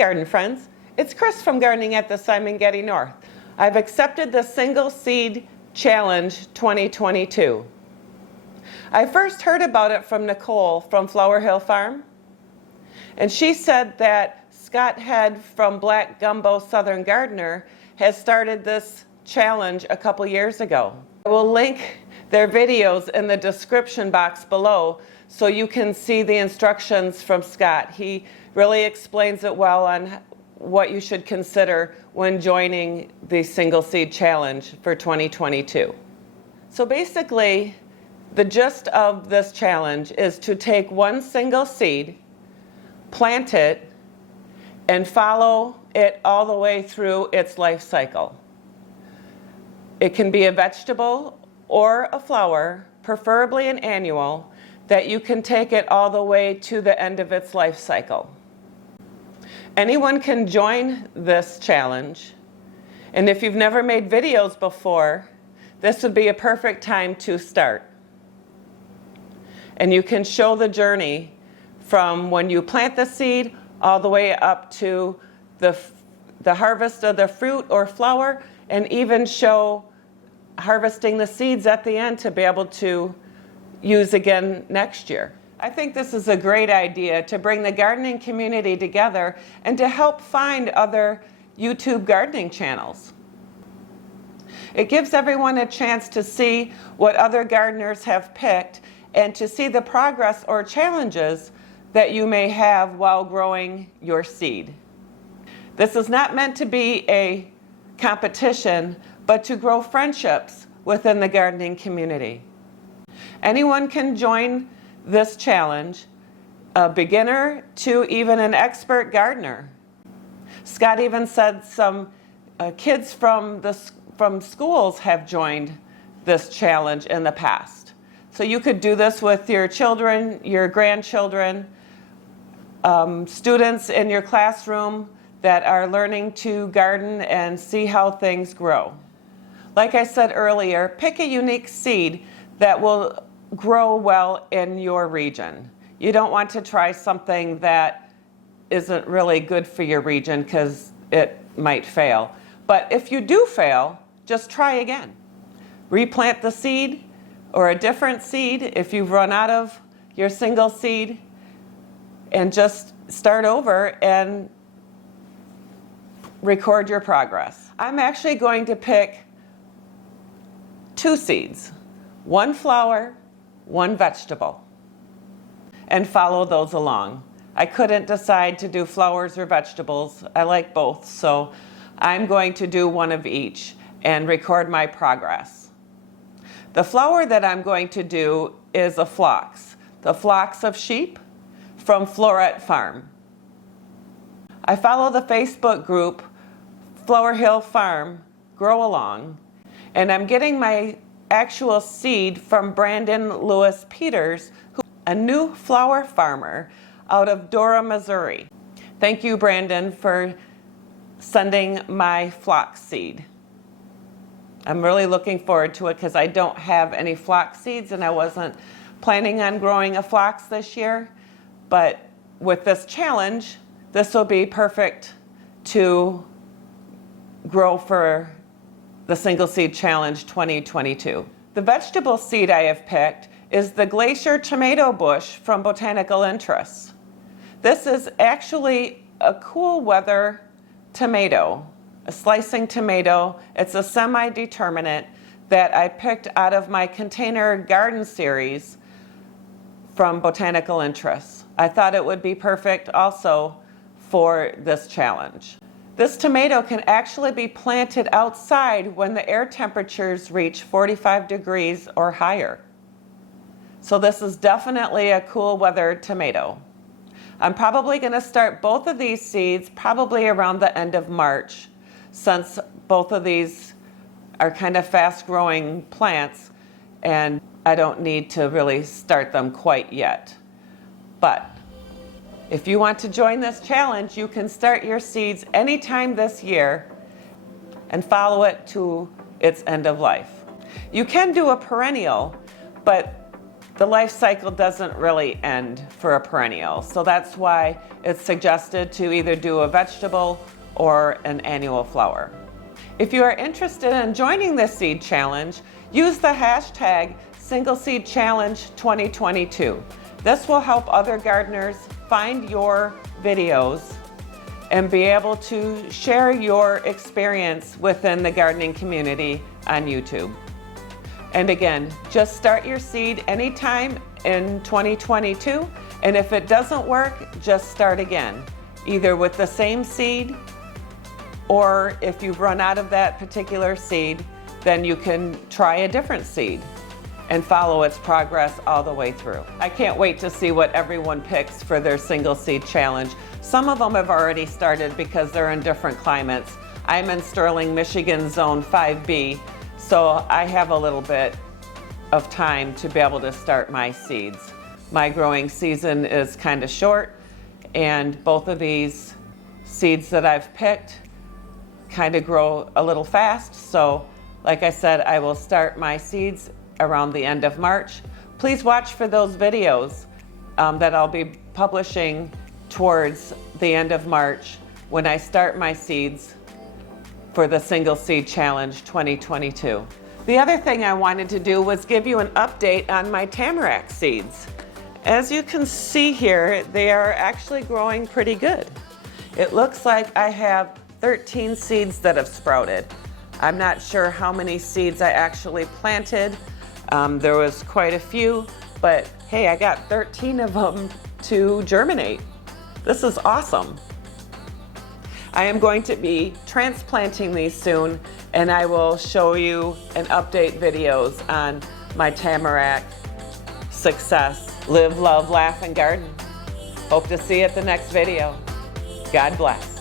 garden friends, it's Chris from Gardening at the Simongetti North. I've accepted the Single Seed Challenge 2022. I first heard about it from Nicole from Flower Hill Farm, and she said that Scott Head from Black Gumbo Southern Gardener has started this challenge a couple years ago. I will link their videos in the description box below so you can see the instructions from Scott. He really explains it well on what you should consider when joining the Single Seed Challenge for 2022. So basically, the gist of this challenge is to take one single seed, plant it, and follow it all the way through its life cycle. It can be a vegetable or a flower, preferably an annual, that you can take it all the way to the end of its life cycle. Anyone can join this challenge, and if you've never made videos before, this would be a perfect time to start. And you can show the journey from when you plant the seed all the way up to the harvest of the fruit or flower, and even show harvesting the seeds at the end to be able to use again next year. I think this is a great idea to bring the gardening community together and to help find other YouTube gardening channels. It gives everyone a chance to see what other gardeners have picked and to see the progress or challenges that you may have while growing your seed. This is not meant to be a competition, but to grow friendships within the gardening community. Anyone can join this challenge, a beginner to even an expert gardener. Scott even said some kids from schools have joined this challenge in the past. So you could do this with your children, your grandchildren, students in your classroom that are learning to garden and see how things grow. Like I said earlier, pick a unique seed that will grow well in your region. You don't want to try something that isn't really good for your region because it might fail. But if you do fail, just try again. Replant the seed or a different seed if you've run out of your single seed, and just start over and record your progress. I'm actually going to pick 2 seeds, 1 flower, 1 vegetable, and follow those along. I couldn't decide to do flowers or vegetables. I like both, so I'm going to do one of each and record my progress. The flower that I'm going to do is a phlox, the flocks of sheep from Floret Farm. I follow the Facebook group Flower Hill Farm Grow Along, and I'm getting my actual seed from Brandon Lewis Peters, who's a new flower farmer out of Dora, Missouri. Thank you, Brandon, for sending my phlox seed. I'm really looking forward to it because I don't have any phlox seeds and I wasn't planning on growing a phlox this year. But with this challenge, this will be perfect to grow for the Single Seed Challenge 2022. The vegetable seed I have picked is the Glacier tomato bush from Botanical Interests. This is actually a cool weather tomato, a slicing tomato. It's a semi-determinate that I picked out of my container garden series from Botanical Interests. I thought it would be perfect also for this challenge. This tomato can actually be planted outside when the air temperatures reach 45 degrees or higher. So this is definitely a cool weather tomato. I'm probably going to start both of these seeds probably around the end of March, since both of these are kind of fast growing plants and I don't need to really start them quite yet. But if you want to join this challenge, you can start your seeds anytime this year and follow it to its end of life. You can do a perennial, but the life cycle doesn't really end for a perennial. So that's why it's suggested to either do a vegetable or an annual flower. If you are interested in joining this seed challenge, use the hashtag #SingleSeedChallenge2022. This will help other gardeners find your videos and be able to share your experience within the gardening community on YouTube. And again, just start your seed anytime in 2022, and if it doesn't work, just start again, either with the same seed, or if you've run out of that particular seed, then you can try a different seed and follow its progress all the way through. I can't wait to see what everyone picks for their single seed challenge. Some of them have already started because they're in different climates. I'm in Sterling, Michigan, Zone 5B, so I have a little bit of time to be able to start my seeds. My growing season is kind of short, and both of these seeds that I've picked kind of grow a little fast. So like I said, I will start my seeds around the end of March. Please watch for those videos that I'll be publishing towards the end of March when I start my seeds for the Single Seed Challenge 2022. The other thing I wanted to do was give you an update on my tamarack seeds. As you can see here, they are actually growing pretty good. It looks like I have 13 seeds that have sprouted. I'm not sure how many seeds I actually planted. There was quite a few, but hey, I got 13 of them to germinate. This is awesome. I am going to be transplanting these soon, and I will show you and update videos on my tamarack success. Live, love, laugh, and garden. Hope to see you at the next video. God bless.